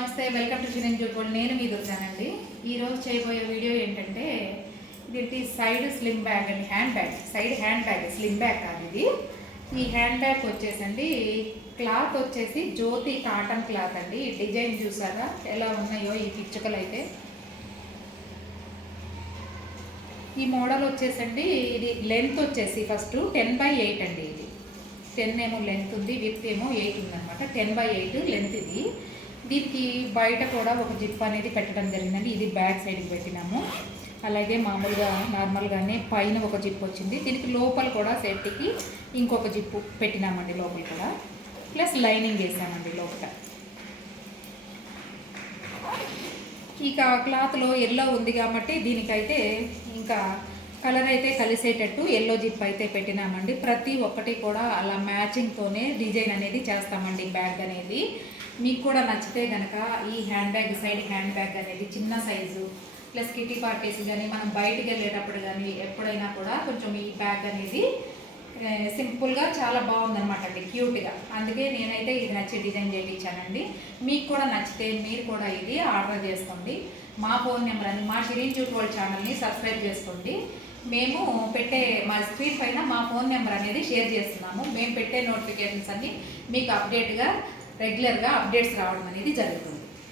నమస్తే, welcome to చిన్న jute. నేను మీ దొరికానండి. ఈరోజు చేయబోయే వీడియో ఏంటంటే ఇది సైడ్ స్లిమ్ బ్యాగ్ అండి, hand bag, side hand bag, slim bag కాదు ఇది. ఈ హ్యాండ్ బ్యాగ్ వచ్చేసండి క్లాత్ వచ్చేసి జ్యోతి కాటన్ క్లాత్ అండి. డిజైన్ చూసారా ఎలా ఉన్నాయో ఈ పిచ్చుకలు అయితే. ఈ మోడల్ వచ్చేసండి ఇది లెంత్ వచ్చేసి ఫస్ట్ 10/8 అండి. ఇది 10 ఏమో లెంత్ ఉంది, విత్ ఏమో 8 ఉందన్నమాట. 10/8 లెంత్ ఇది. దీనికి బయట కూడా ఒక జిప్ అనేది పెట్టడం జరిగిందండి. ఇది బ్యాక్ సైడ్కి పెట్టినాము. అలాగే మామూలుగా నార్మల్గానే పైన ఒక జిప్ వచ్చింది. దీనికి లోపల కూడా సేఫ్టీకి ఇంకొక జిప్పు పెట్టినామండి లోపల కూడా, ప్లస్ లైనింగ్ వేసామండి లోపల. ఇక క్లాత్లో ఎల్లో ఉంది కాబట్టి దీనికైతే ఇంకా కలర్ అయితే కలిసేటట్టు ఎల్లో జిప్ అయితే పెట్టినామండి. ప్రతి ఒక్కటి కూడా అలా మ్యాచింగ్తోనే డిజైన్ అనేది చేస్తామండి. బ్యాగ్ అనేది మీకు కూడా నచ్చితే కనుక ఈ hand bag, side hand bag అనేది చిన్న సైజు ప్లస్ కిటీ పార్టీస్ కానీ మనం బయటికి వెళ్ళేటప్పుడు కానీ ఎప్పుడైనా కూడా కొంచెం ఈ బ్యాగ్ అనేది సింపుల్గా చాలా బాగుందన్నమాట అండి, క్యూట్గా. అందుకే నేనైతే ఇది నచ్చి డిజైన్ చేయించానండి. మీకు కూడా నచ్చితే మీరు కూడా ఇది ఆర్డర్ చేసుకోండి. మా ఫోన్ నెంబర్ అని మా షిరీన్ జూట్ వరల్డ్ ఛానల్ని సబ్స్క్రైబ్ చేసుకోండి. మేము పెట్టే మా స్క్రీన్ పైన మా ఫోన్ నెంబర్ అనేది షేర్ చేస్తున్నాము. మేము పెట్టే నోటిఫికేషన్స్ అన్నీ మీకు అప్డేట్గా రెగ్యులర్గా అప్డేట్స్ రావడం అనేది జరుగుతుంది.